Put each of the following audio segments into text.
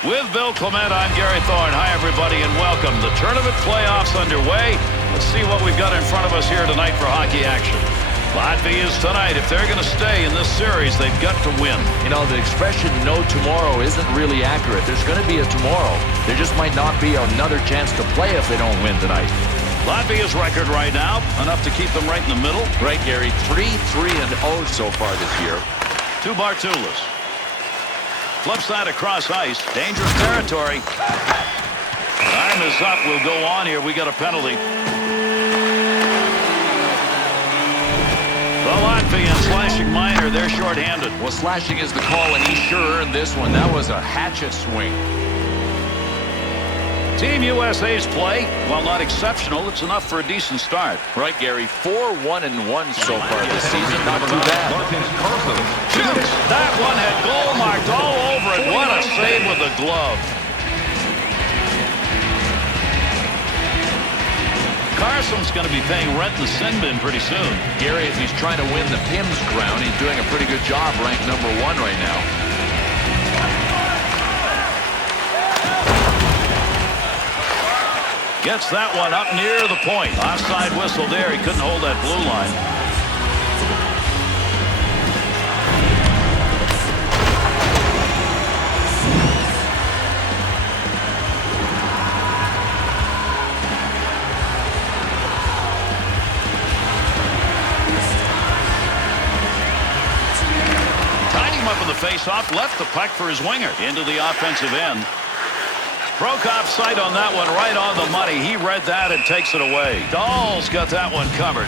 With Bill Clement, I'm Gary Thorne. Hi, everybody, and welcome. The tournament playoffs underway. Let's see what we've got in front of us here tonight for hockey action. Latvia is tonight. If they're going to stay in this series, they've got to win. You know, the expression "no tomorrow" isn't really accurate. There's going to be a tomorrow. There just might not be another chance to play if they don't win tonight. Latvia's record right now, enough to keep them right in the middle. Right, Gary. 3-3-0 so far this year. To Bartulis. Flips that across ice. Dangerous territory. Time is up. We'll go on here. We got a penalty. The Latvian slashing minor. They're shorthanded. Well, slashing is the call, and he sure earned this one. That was a hatchet swing. Team USA's play, while not exceptional, it's enough for a decent start. Right, Gary. 4-1-1 so far this season. Not too bad. Shoots. That one had goal marked all over it. What a save with the glove. Carson's going to be paying rent in the sin bin pretty soon. Gary, if he's trying to win the PIMS crown, he's doing a pretty good job, ranked #1 right now. Gets that one up near the point. Offside whistle there. He couldn't hold that blue line. Tied him up in the face-off. Left the puck for his winger into the offensive end. Prokop's sight on that one right on the money. He read that and takes it away. Dahl's got that one covered.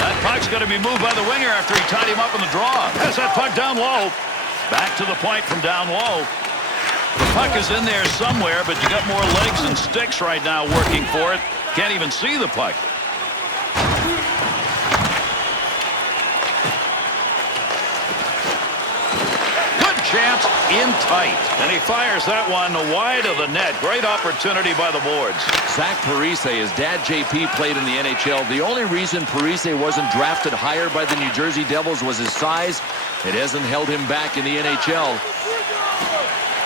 That puck's going to be moved by the winger after he tied him up in the draw. Has that puck down low. Back to the point from down low. The puck is in there somewhere, but you got more legs and sticks right now working for it. Can't even see the puck. Good chance in tight. And he fires that one wide of the net. Great opportunity by the boards. Zach Parise, his dad JP played in the NHL. The only reason Parise wasn't drafted higher by the New Jersey Devils was his size. It hasn't held him back in the NHL.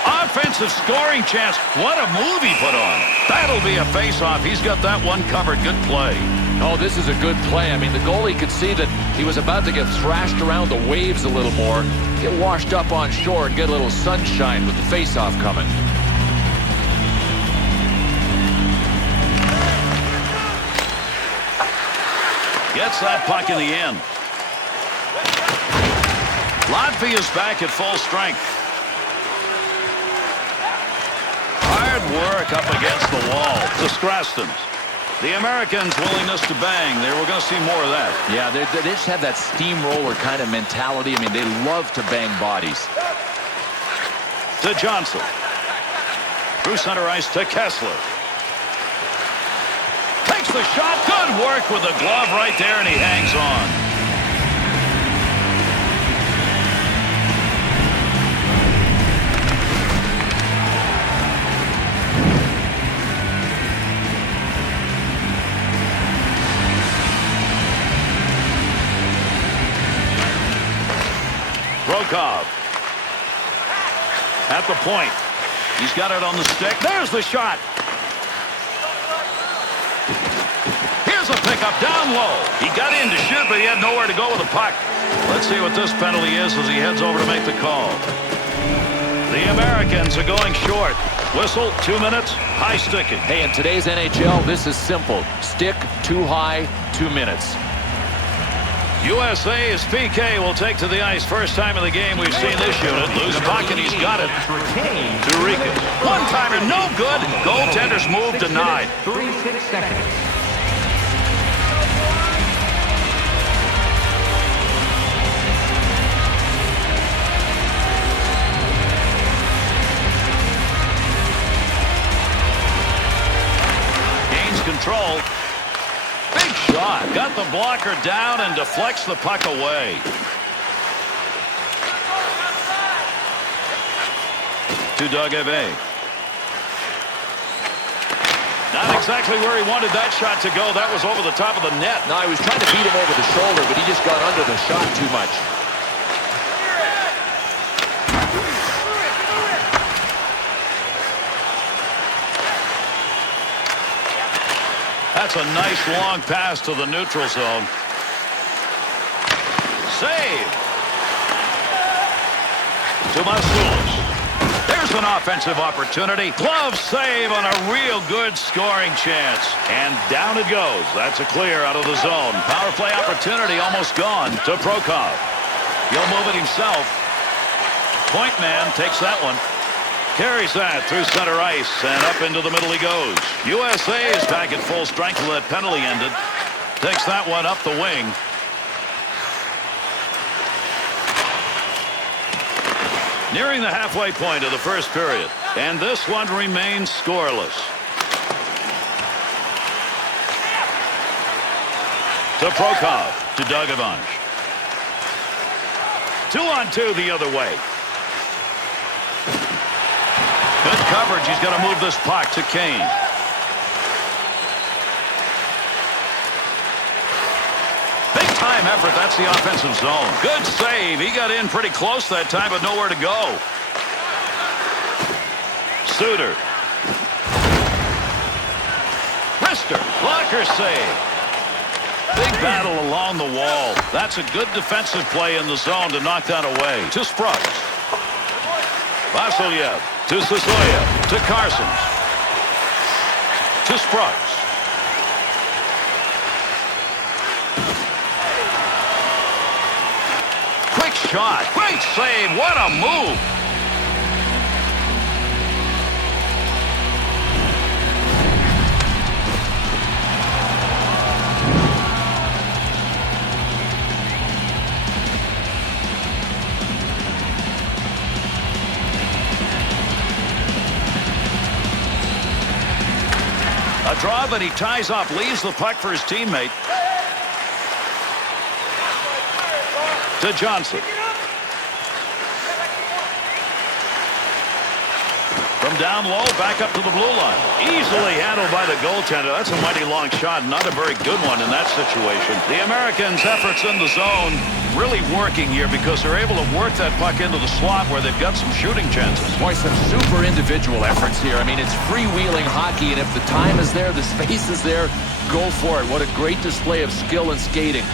Offensive scoring chance. What a move he put on. That'll be a face-off. He's got that one covered. Good play. Oh, this is a good play. I mean, the goalie could see that he was about to get thrashed around the waves a little more, get washed up on shore, and get a little sunshine with the face-off coming. Gets that puck in the end. Latvia's back at full strength. Hard work up against the wall. To Scrastons. The Americans' willingness to bang. We're going to see more of that. Yeah, they just have that steamroller kind of mentality. I mean, they love to bang bodies. To Johnson. Through center ice to Kessler. Takes the shot. Good work with the glove right there, and he hangs on. Prokop at the point. He's got it on the stick. There's the shot. Here's a pickup down low. He got in to shoot, but he had nowhere to go with the puck. Let's see what this penalty is as he heads over to make the call. The Americans are going short. Whistle, 2 minutes, high sticking. Hey, in today's NHL, this is simple. Stick, too high, 2 minutes. USA's PK will take to the ice. First time in the game we've seen this unit. Loose puck, and he's got it. To Rica. One-timer, no good. Goaltender's move denied. 36 seconds. Gains control. Big shot. Got the blocker down and deflects the puck away. To Doug Eve. Not exactly where he wanted that shot to go. That was over the top of the net. No, he was trying to beat him over the shoulder, but he just got under the shot too much. That's a nice long pass to the neutral zone. Save. To Masulis. There's an offensive opportunity. Glove save on a real good scoring chance. And down it goes. That's a clear out of the zone. Power play opportunity almost gone to Prokhov. He'll move it himself. Point man takes that one. Carries that through center ice, and up into the middle he goes. USA is back at full strength when that penalty ended. Takes that one up the wing. Nearing the halfway point of the first period, and this one remains scoreless. To Prokhov, to Dugovic. 2-on-2 the other way. Good coverage. He's got to move this puck to Kane. Big time effort. That's the offensive zone. Good save. He got in pretty close that time, but nowhere to go. Suter. Wrister. Blocker save. Big battle along the wall. That's a good defensive play in the zone to knock that away. To Spruggs. Vasilyev. To Sasoyev, to Carsons, to Spruggs. Quick shot, great save, what a move. A draw that he ties up, leaves the puck for his teammate. To Johnson. From down low, back up to the blue line. Easily handled by the goaltender. That's a mighty long shot, not a very good one in that situation. The Americans' efforts in the zone really working here because they're able to work that puck into the slot where they've got some shooting chances. Boy, some super individual efforts here. I mean, it's freewheeling hockey, and if the time is there, the space is there, go for it. What a great display of skill and skating.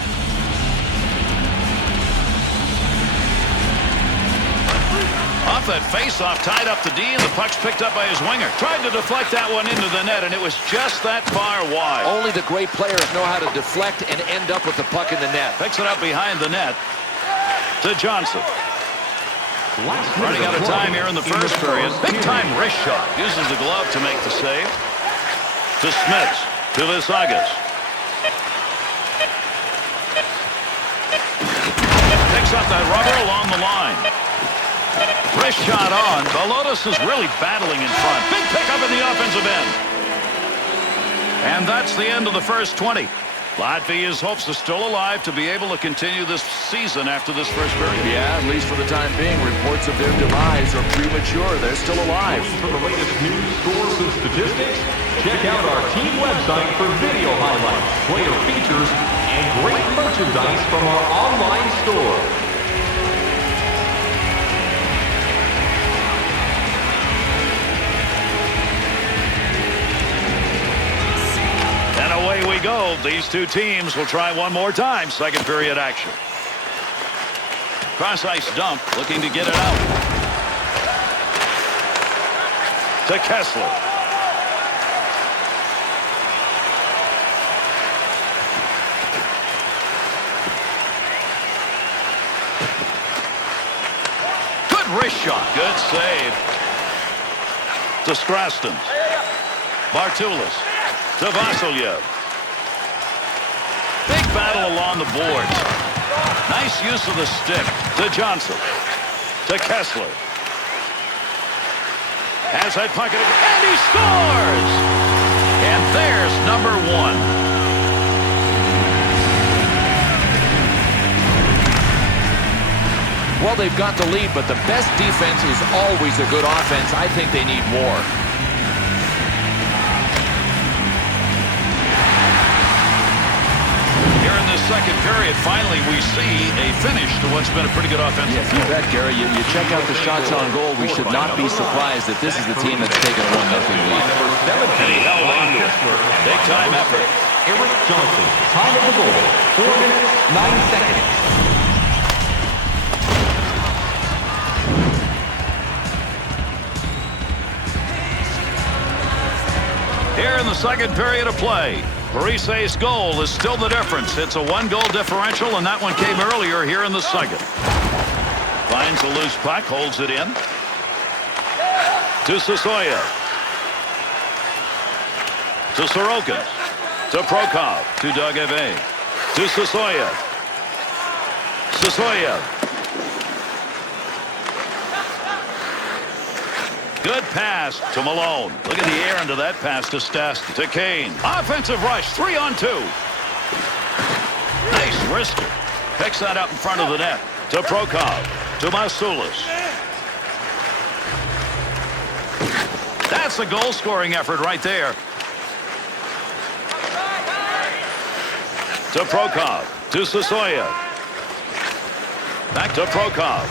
Off that face-off, tied up the D, and the puck's picked up by his winger. Tried to deflect that one into the net, and it was just that far wide. Only the great players know how to deflect and end up with the puck in the net. Picks it up behind the net to Johnson. Running out of time here in the first period. Big-time wrist shot. Uses the glove to make the save. To Smits. To Visagas. Picks up that rubber along the line. Wrist shot on. Velotis is really battling in front. Big pickup in the offensive end. And that's the end of the first 20. Latvia's hopes are still alive to be able to continue this season after this first period. Yeah, at least for the time being. Reports of their demise are premature. They're still alive. For the latest news, scores, and statistics, check out our team website for video highlights, player features, and great merchandise from our online store. And away we go. These two teams will try one more time. Second period action. Cross-ice dump, looking to get it out. To Kessler. Good wrist shot. Good save. To Scraston. Bartulis. To Vasilyev. Big battle along the boards. Nice use of the stick. To Johnson. To Kessler. Has that puck, and he scores! And there's number one. Well, they've got the lead, but the best defense is always a good offense. I think they need more. second period, finally we see a finish to what's been a pretty good offensive. Yes, you bet, Gary. You check out the shots on goal. We should not be surprised that this is the team that's taken a 1-0 lead. And he held on to it. Big time effort. Eric Johnson, time of the goal, 4 minutes, 9 seconds. Here in the second period of play, Parise's goal is still the difference. It's a 1-goal differential, and that one came earlier here in the second. Finds a loose puck, holds it in. To Sasoya. To Sorokin. To Prokop. To Dogeve. To Sasoya. Sasoya. Good pass to Malone. Look at the air into that pass to Stastny. To Kane. Offensive rush. 3-on-2. Nice wrister. Picks that up in front of the net. To Prokop. To Masulis. That's a goal-scoring effort right there. To Prokop. To Sasoya. Back to Prokop.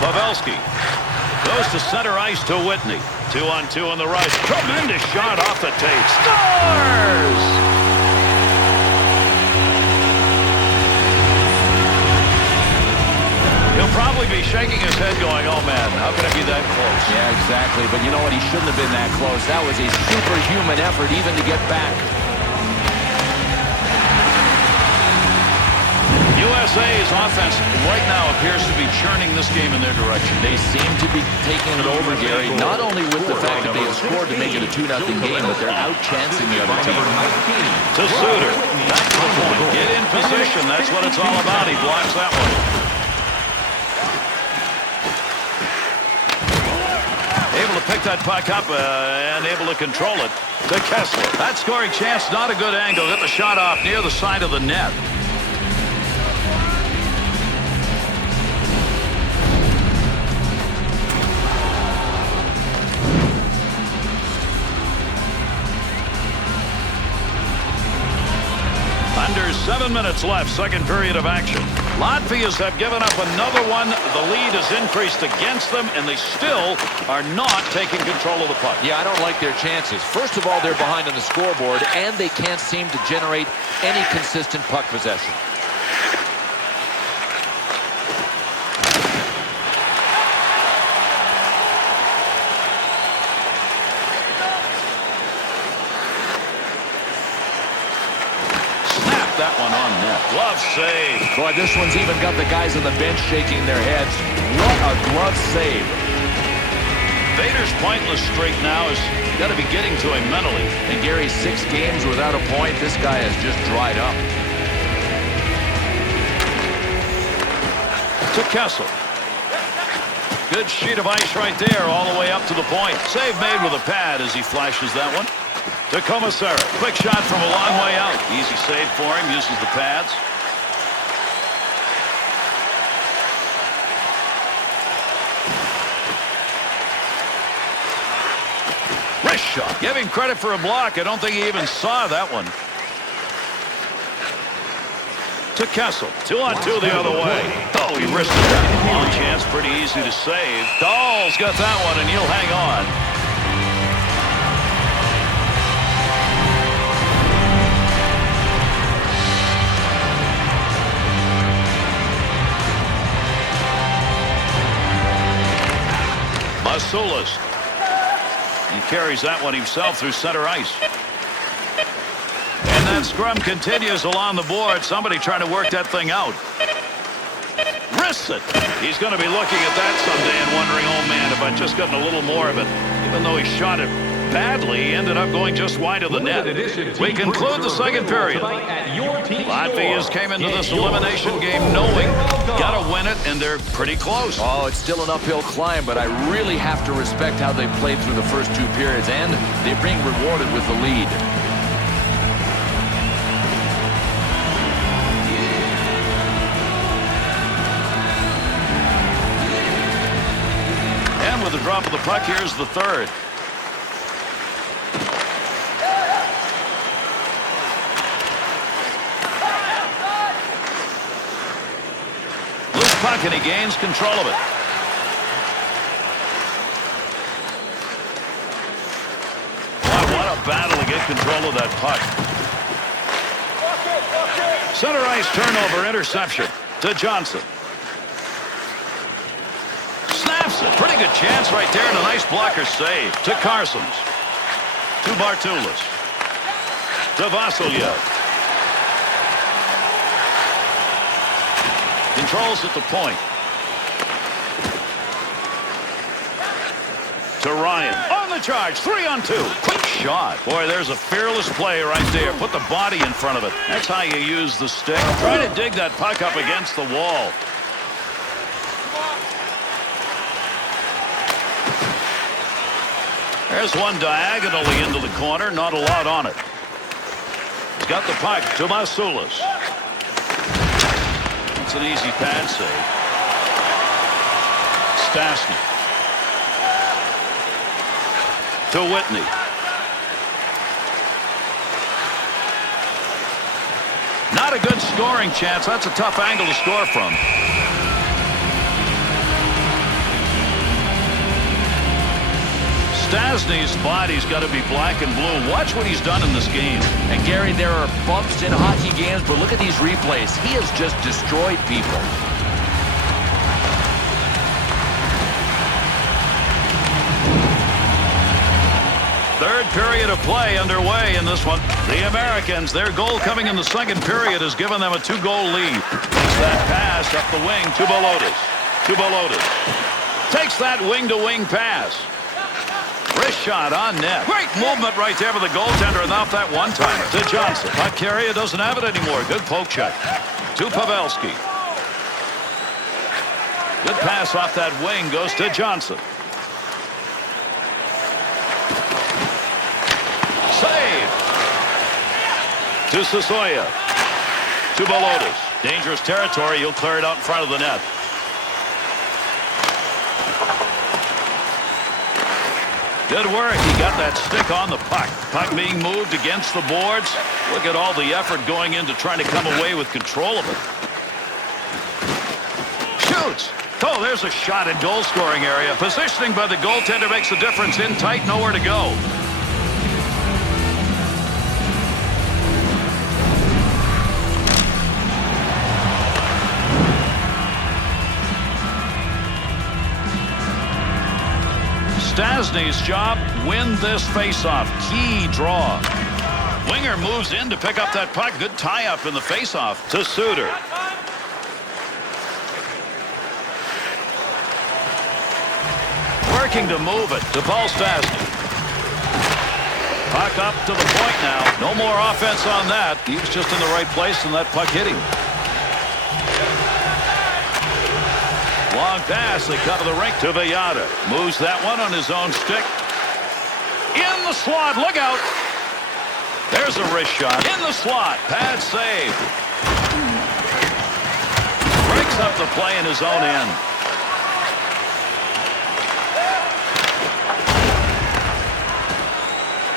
Pavelski goes to center ice to Whitney. 2-on-2 on the rush. Tremendous shot off the tape. Scores! He'll probably be shaking his head going, oh man, how can it be that close? Yeah, exactly. But you know what? He shouldn't have been that close. That was a superhuman effort even to get back. USA's offense right now appears to be churning this game in their direction. They seem to be taking it over, Gary, not only with the fact that they have scored to make it a 2-0 game, but they're out-chancing the other team. To Suter. Back to the point. Get in position. That's what it's all about. He blocks that one. Able to pick that puck up and able to control it. To Kessler. That scoring chance, not a good angle. Got the shot off near the side of the net. Under 7 minutes left, second period of action. Latvians have given up another one. The lead has increased against them, and they still are not taking control of the puck. Yeah, I don't like their chances. First of all, they're behind on the scoreboard, and they can't seem to generate any consistent puck possession. That one on net. Glove save. Boy, this one's even got the guys on the bench shaking their heads. What a glove save. Vader's pointless streak now has got to be getting to him mentally. And Gary, 6 games without a point. This guy has just dried up. To Kessel. Good sheet of ice right there all the way up to the point. Save made with a pad as he flashes that one. To Commissar. Quick shot from a long way out. Easy save for him. Uses the pads. Wrist shot. Give him credit for a block. I don't think he even saw that one. To Kessel. 2-on-2 the other way. Oh, he risked it. Long chance. Pretty easy to save. Dahl's got that one, and he'll hang on. Masulis. He carries that one himself through center ice. And that scrum continues along the board. Somebody trying to work that thing out. Wrists it. He's going to be looking at that someday and wondering, oh man, if I'd just gotten a little more of it. Even though he shot it badly, he ended up going just wide of the net. We conclude the second period. Latvians came into this elimination game knowing got to win it, and they're pretty close. Oh, it's still an uphill climb, but I really have to respect how they played through the first 2 periods, and they're being rewarded with the lead. And with the drop of the puck, here's the third. puck, and he gains control of it. Boy, what a battle to get control of that puck. Center ice turnover, interception to Johnson. Snaps it. Pretty good chance right there, and a nice blocker save to Carsons. To Bartulis. To Vasilyev. Controls at the point. To Ryan. On the charge. 3-on-2. Quick shot. Boy, there's a fearless play right there. Put the body in front of it. That's how you use the stick. Try to dig that puck up against the wall. There's one diagonally into the corner. Not a lot on it. He's got the puck to Masulis. It's an easy pad save. Stastny. To Whitney. Not a good scoring chance. That's a tough angle to score from. Stastny's body's got to be black and blue. Watch what he's done in this game. And Gary, there are bumps in hockey games, but look at these replays. He has just destroyed people. Third period of play underway in this one. The Americans, their goal coming in the second period has given them a 2-goal lead. Takes that pass up the wing to Bolotis. To Bolotis. Takes that wing-to-wing pass. Wrist shot on net. Great movement right there for the goaltender, and off that one-timer to Johnson. Puck carrier doesn't have it anymore. Good poke check. To Pavelski. Good pass off that wing. Goes to Johnson. Save. To Sasoya. To Bolotis. Dangerous territory. He'll clear it out in front of the net. Good work. He got that stick on the puck. Puck being moved against the boards. Look at all the effort going into trying to come away with control of it. Shoots. Oh, there's a shot in goal scoring area. Positioning by the goaltender makes a difference. In tight, nowhere to go. Stastny's job, win this faceoff. Key draw. Winger moves in to pick up that puck. Good tie-up in the faceoff to Suter. Working to move it to Paul Stastny. Puck up to the point now. No more offense on that. He was just in the right place and that puck hit him. Long pass, they cover the rink to Villada. Moves that one on his own stick. In the slot, look out. There's a wrist shot. In the slot, pad save. Breaks up the play in his own end.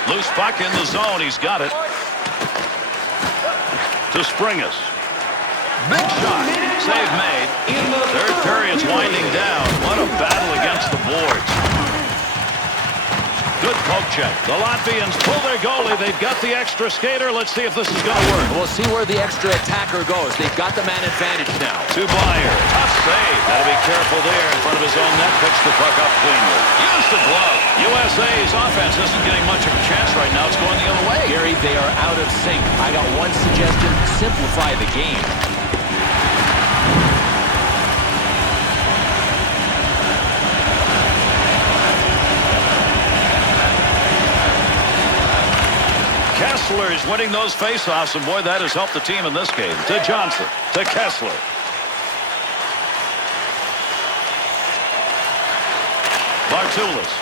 Loose puck in the zone, he's got it. To Springus. Big shot. Save made. Third period's winding down. What a battle against the boards. Good poke check. The Latvians pull their goalie. They've got the extra skater. Let's see if this is going to work. We'll see where the extra attacker goes. They've got the man advantage now. To Byer. Tough save. Got to be careful there in front of his own net. Picks the puck up cleanly. Use the glove. USA's offense isn't getting much of a chance right now. It's going the other way. Gary, they are out of sync. I got one suggestion. Simplify the game. Kessler is winning those faceoffs, and boy, that has helped the team in this game. To Johnson. To Kessler. Bartulis.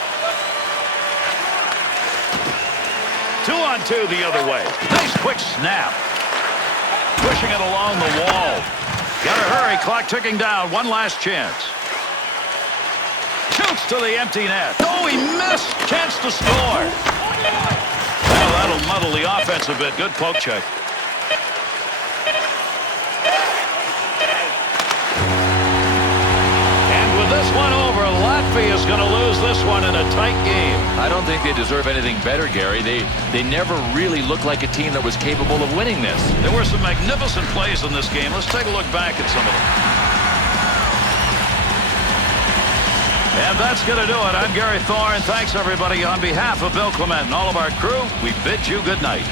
2-on-2 the other way. Nice quick snap. Pushing it along the wall. Gotta hurry. Clock ticking down. One last chance. Shoots to the empty net. Oh, he missed. Chance to score. Well, that'll muddle the offense a bit. Good poke check. Latvia is going to lose this one in a tight game. I don't think they deserve anything better, Gary. They never really looked like a team that was capable of winning this. There were some magnificent plays in this game. Let's take a look back at some of them. And that's going to do it. I'm Gary Thorne. Thanks, everybody. On behalf of Bill Clement and all of our crew, we bid you good night.